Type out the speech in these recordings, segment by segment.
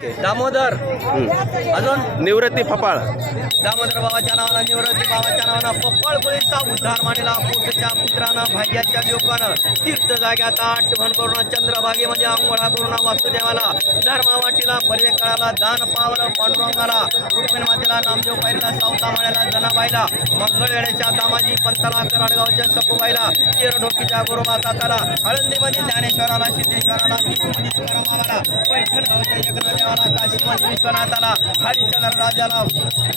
दामोदर. अजून? निवृत्ती फपाळ. दामोदर बाबाच्या नावानं निवृत्ती बाबाच्या नावानं पप्पळपुळीचा उद्धार मांडला पोटच्या पुत्रानं भाग्याच्या लोकानं तीर्थ जाग्यात आठवण करून चंद्रभागेमध्ये आंघोळा करून वासुदेवाला. धर्मा वाटीला पर्वे काळाला दान पावलं पांडुरंगाला. रुक्मिणी मातेला नामदेव पायरीला सावता माळ्याला जनाबाईला. मंगळ वेळेच्या दामाजी पंताला कराडगावच्या सपूबाईला. तेर ढोकीच्या गुरुबा काकाला. आळंदीमध्ये ज्ञानेश्वराला सिद्धेश्वराला दिवमध्ये तुकाराम मामाला पैठण विश्वनाथाला हरिश्चंद्र राजाला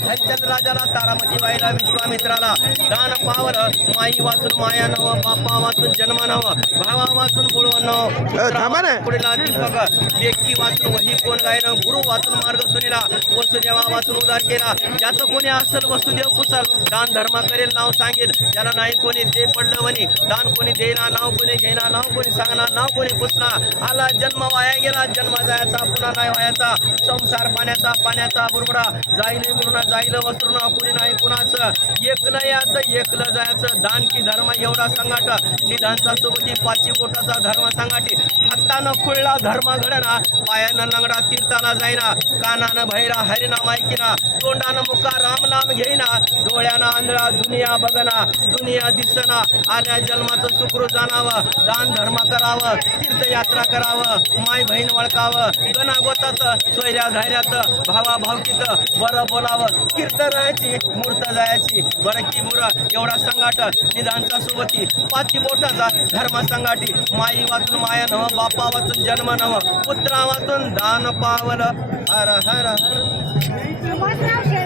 हरिश्चंद्र राजाला तारामती बाईला विश्वामित्राला दान पावर माई वाचून माया नव बापा वाचून जन्म नव भावा वाचून अ, थांबा ना. दीपक लेखी वाचून वही कोण गायन गुरु वाचून मार्ग सुनीला वसुदेवा वाचून उदार केला. ज्याचं कोणी असल वसुदेव कुसल दान धर्म करेल नाव सांगेल. त्याला नाही कोणी ते पडलं वनी दान कोणी देना नाव कोणी घेणार नाव कोणी सांगणार नाव कोणी पुसणार. आला जन्म वाया गेला. जन्म जायचा पुन्हा नाही व्हायचा. संसार पाण्याचा पाण्याचा बुरबुडा जाईल गुरुना जाईल वस्त्रुना कोणी नाही कुणाचं. एकलं याचं एकलं जायचं. दान की धर्म एवढा संगाट निधानचा सोबती पाचशे पोटाचा धर्म सांगाटी. हातानं खुळला धर्म घडना पायानं लंगडा तीर्थाना जाईना कानानं भैरा हरिनाम ऐकिना तोंडानं मुका राम नाम घेईना डोळ्यानं आंधळा दुनिया बघना दुनिया दिसना आल्या जन्माचं सुखरू जाणावं दान धर्म करावं तीर्थयात्रा करावं माय बहीण वळकावं गणा गोतात सोयऱ्या धैर्यात भावा भावकीत बरं बोलावं कीर्त राहायची मूर्त जायची बरं की मुर एवढा संघाट निदानचा सोबती पाची बोटाचा धर्म संघाटी माई वाचून माया नव बापा वाचून जन्म नव पुत्रा वाचून दान पावल हर हर हर।